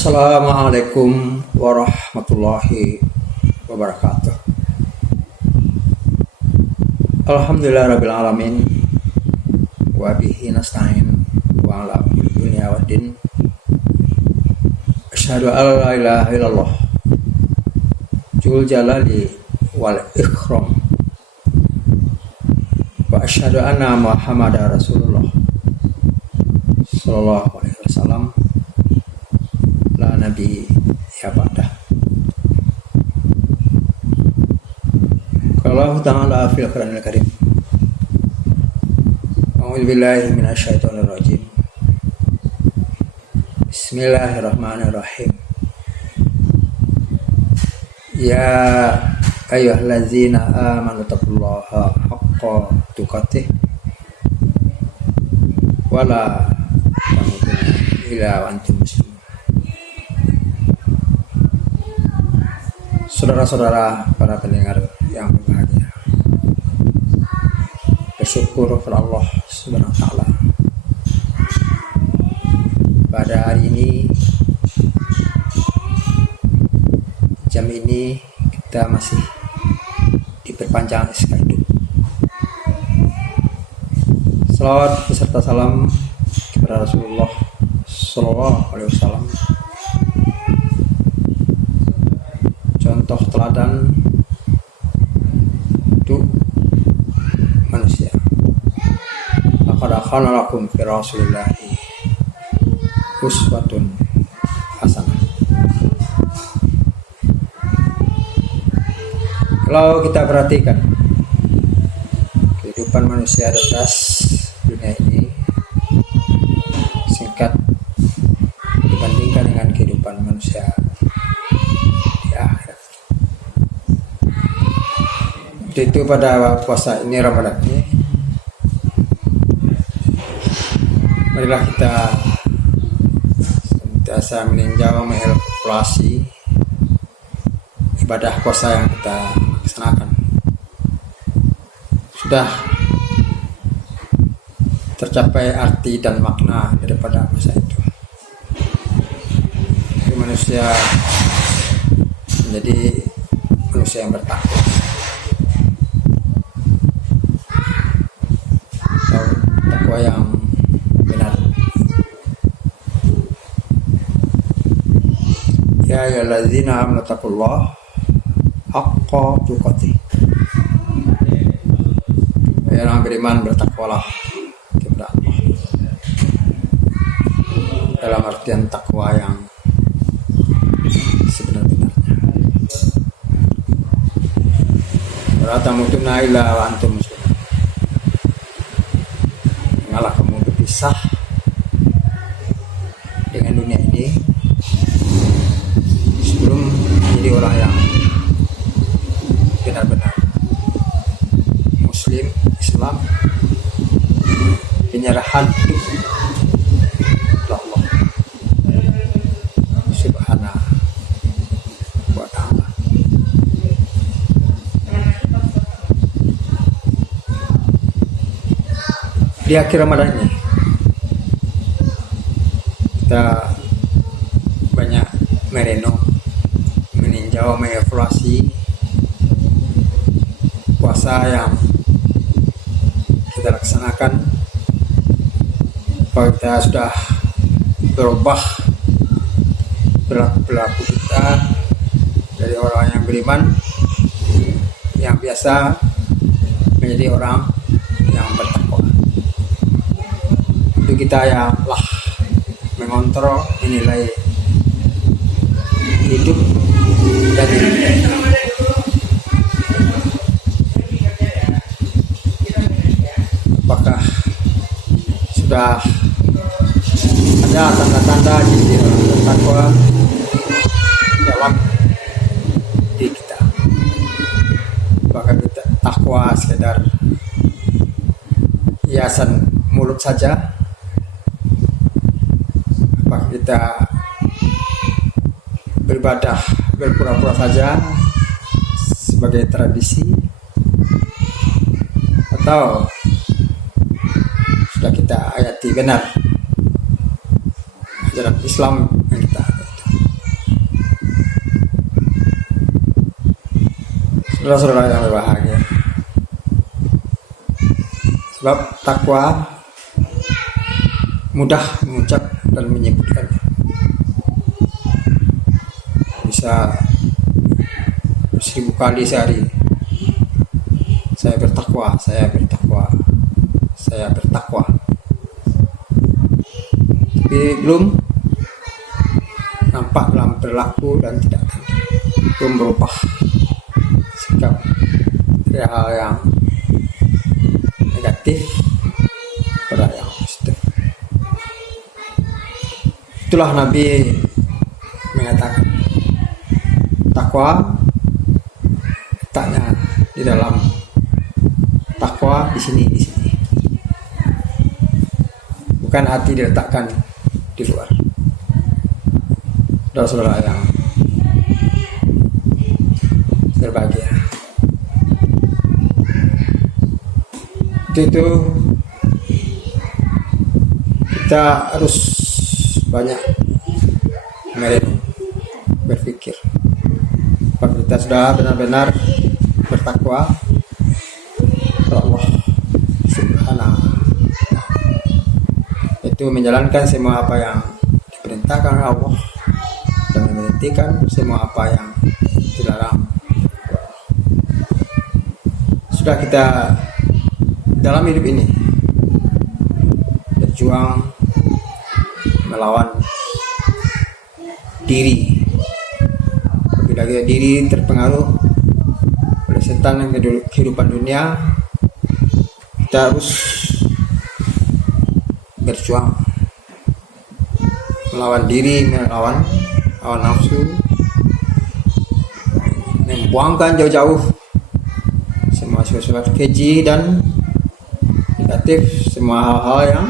Assalamualaikum warahmatullahi wabarakatuh. Alhamdulillahirabbil alamin wa bihi nasta'in wa ala umuri dunya waddin. Asyhadu an la ilaha illallah dzul jalali wal ikram wa asyhadu anna Muhammadar Rasulullah sallallahu alaihi wasallam la nabi ya ba'dah. Qala ta'ala fil Qur'anil Karim. A'udzu billahi minasy syaithanir rajim. Bismillahirrahmanirrahim. Ya ayyuhallazina amanu taqullaha haqqa tuqatih wa la tamutunna illa wa antum muslimun. Saudara-saudara para pendengar yang berbahagia, bersyukur kepada Allah Subhanahu wa taala. Pada hari ini, jam ini kita masih diperpanjang SK hidup. Salawat beserta salam kepada Rasulullah sallallahu alaihi wasallam, contoh teladan untuk manusia. Laqad kana lakum fi rasulillahi uswatun hasanah. Kalau kita perhatikan kehidupan manusia di atas dunia ini singkat dibandingkan dengan kehidupan manusia di akhirat. Itu pada puasa ini, Ramadan ini, marilah kita senantiasa meninjau mengevaluasi ibadah puasa yang kita laksanakan. Sudah tercapai arti dan makna daripada puasa itu. Jadi manusia menjadi manusia yang bertakwa. Takwa yang benar. Ya ayyuhallazina amanu taqullaha haqqa tuqatih. Ya orang beriman, bertakwalah kepada Allah. Dalam artian takwa yang sebenar-benarnya. Wala tamutunna illa wa antum muslimun. Janganlah kamu berpisah dengan dunia ini sebelum menjadi orang yang benar-benar Muslim, Islam, penyerahan hidup kepada Allah Subhanahu wa ta'ala. Di akhir Ramadan ini kita banyak merenung, meninjau, mengevaluasi puasa yang kita laksanakan. Kalau kita sudah berubah perilaku kita dari orang yang beriman yang biasa menjadi orang yang bertakwa. Itu kita yang lah mengontrol, menilai hidup dan apakah sudah ada tanda-tanda jadi orang bertakwa dalam diri kita. Apakah kita takwa sekedar hiasan mulut saja? Apakah kita beribadah berpura-pura saja sebagai tradisi, atau sudah kita ayati benar ajaran Islam yang kita ada itu? Saudara-saudara yang berbahagia, sebab takwa mudah mengucap dan menyebutkannya. Bisa 1000 kali sehari, saya bertakwa, saya bertakwa, saya bertakwa. Tapi belum nampak dalam perilaku dan tindakan, belum berubah sikap dari hal yang negatif pada yang positif. Itulah Nabi mengatakan takwa letaknya di dalam takwa di sini, bukan hati diletakkan di luar. Saudara-saudara yang berbahagia, itu kita harus banyak berpikir. Kalau kita sudah benar-benar bertakwa kepada Allah Subhanahu, itu menjalankan semua apa yang diperintahkan Allah dan memberhentikan semua apa yang dilarang. Sudah kita dalam hidup ini berjuang melawan diri. Bila diri terpengaruh oleh setan dan kehidupan dunia, kita harus berjuang melawan diri, melawan hawa nafsu, membuangkan jauh-jauh semua sifat keji dan negatif, semua hal-hal yang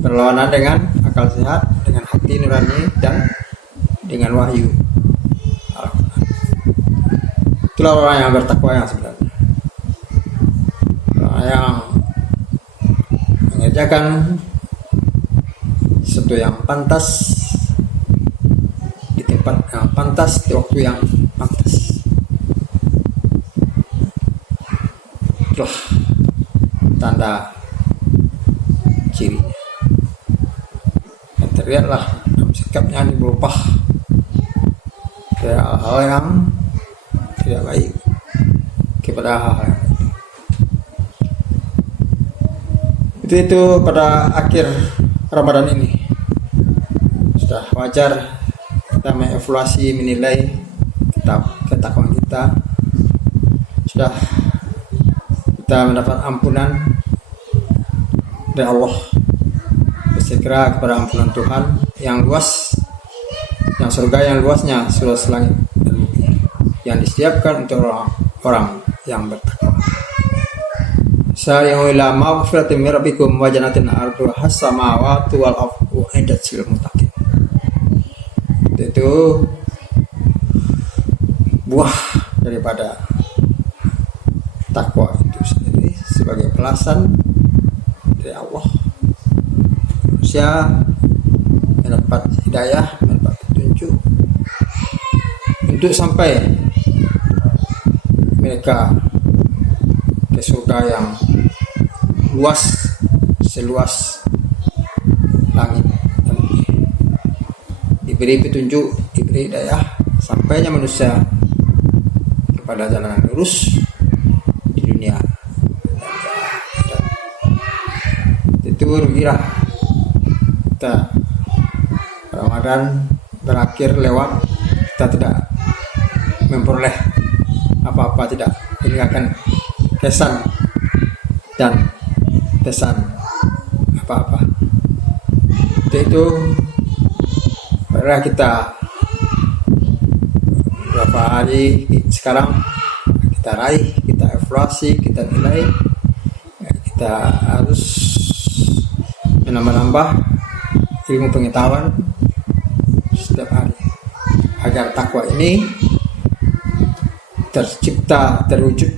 berlawanan dengan akal sehat, dengan hati nurani, dan dengan wahyu. Itulah orang yang bertakwa yang sebenarnya, orang yang mengerjakan sesuatu yang pantas di tempat yang pantas, di waktu yang pantas. Itulah tanda ciri. Dan terlihatlah dalam sikapnya ini berubah dari hal-hal yang tidak baik kepada hal-hal yang baik. Itu pada akhir Ramadan ini sudah wajar kita mengevaluasi, menilai ketakwaan kita. Sudah kita mendapat ampunan dari Allah, bersegera kepada ampunan Tuhan yang luas, yang surga yang luasnya seluas langit dan bumi, yang disediakan untuk orang yang bertakwa. Sari'u ila maghfiratin min rabbikum wa jannatin 'arduha as-samawati wal ardu u'iddat lil muttaqin. Itu buah daripada takwa itu sendiri sebagai balasan dari Allah. Manusia mendapat hidayah, mendapat petunjuk untuk sampai mereka ke surga yang luas, seluas langit dan bumi. Diberi petunjuk, diberi hidayah, sampainya manusia kepada jalan yang lurus di dunia. Dan itu rugilah kita Ramadan berakhir lewat, kita tidak memperoleh apa-apa, tidak meninggalkan kesan dan pesan apa-apa. Itu adalah kita beberapa hari sekarang kita raih, kita evaluasi, kita nilai, kita harus menambah ilmu pengetahuan setiap hari agar takwa ini tercipta, terwujud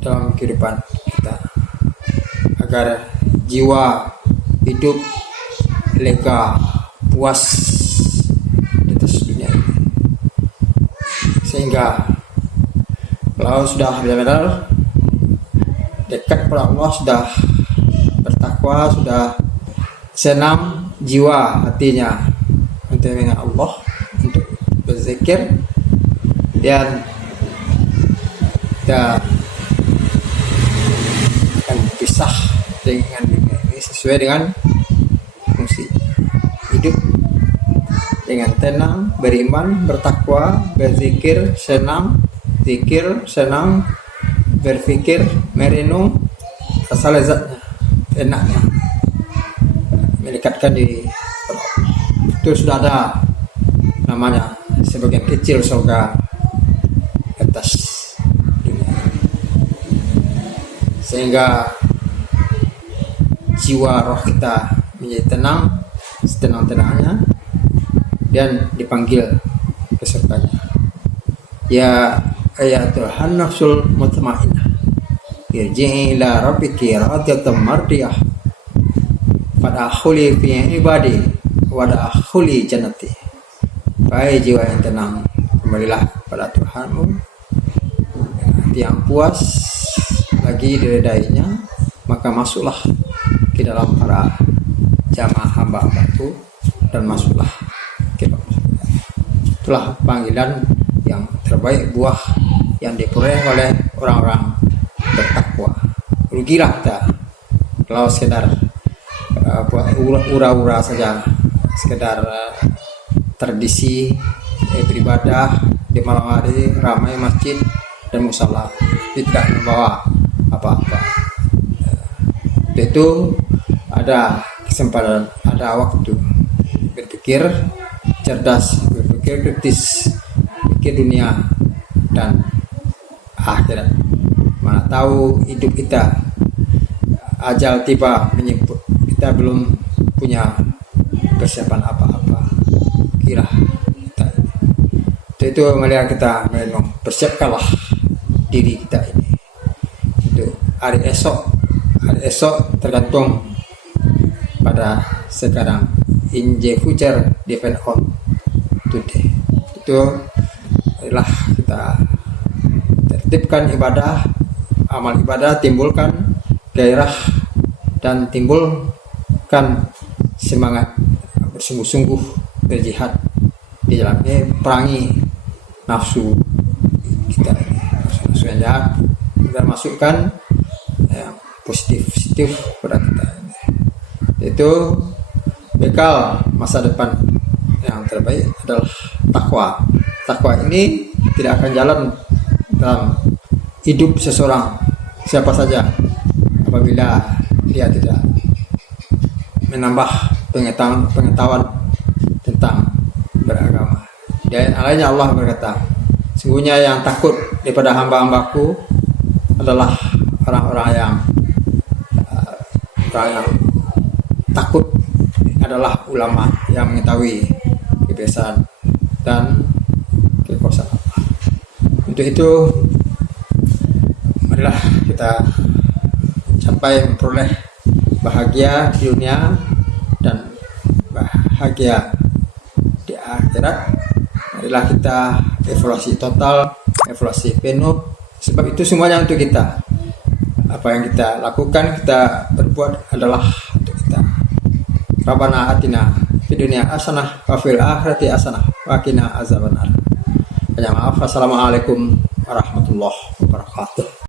dalam kehidupan kita, agar jiwa hidup lega, puas di atas dunia ini, sehingga Kalau sudah benar-benar dekat kepada Allah, sudah bertakwa, sudah senang jiwa hatinya untuk dengan Allah, untuk berzikir, dan kita akan pisah dengan dunia ini sesuai dengan fungsi hidup, dengan tenang, beriman, bertakwa, berzikir, senang, zikir, senang, berfikir, merenung, rasa lezatnya, enaknya, mendekatkan diri. Itu sudah ada namanya sebagian kecil surga atas dunia, sehingga jiwa roh kita menjadi tenang, setenang-tenangnya, dan dipanggil ke surganya. Ya ayatuhan nafsul mutmainnah, irji'i ila rabbiki radiyatan mardiyah, fadkhuli fi ibadi wadkhuli jannati. Wahai jiwa yang tenang, kembalilah pada Tuhanmu dengan hati yang puas lagi diredainya, maka masuklah ke dalam para jamaah hamba-hambaku dan masuklah ke dalam surga. Itulah panggilan yang terbaik, buah yang diperoleh oleh orang-orang bertakwa. Rugilah kita kalau sekedar buat ura-ura saja, sekedar tradisi beribadah di malam hari, ramai masjid dan musala, tidak membawa apa-apa. Itu ada kesempatan, ada waktu berpikir cerdas, berpikir kritis, pikir dunia dan akhirat. Mana tahu hidup kita, ajal tiba menjemput, kita belum punya persiapan apa-apa. Kira kita ini. Itu melihat kita memang persiapkanlah diri kita ini. Itu hari esok tergantung pada sekarang. In the future depend on today. Itu adalah kita tertibkan ibadah, amal ibadah, timbulkan gairah dan timbulkan semangat bersungguh-sungguh berjihad di dalamnya, perangi nafsu kita, nafsu yang jahat, dan masukkan positif pada kita. Itu bekal masa depan yang terbaik adalah takwa. Takwa ini tidak akan jalan dalam hidup seseorang siapa saja apabila dia tidak menambah pengetahuan tentang beragama. Dan lainnya Allah berkata, sungguhnya yang takut daripada hamba-hambaku adalah orang-orang yang takut adalah ulama yang mengetahui kebiasaan dan kekuasaan Allah. Untuk itu marilah kita sampai memperoleh bahagia di dunia dan bahagia di akhirat. Marilah kita evaluasi total, evaluasi penuh, sebab itu semuanya untuk kita. Apa yang kita lakukan, kita berbuat adalah untuk kita. Rabbana atina fid dunya hasanah wa fil akhirati hasanah wa qina azabannar. Maaf, assalamualaikum warahmatullahi wabarakatuh.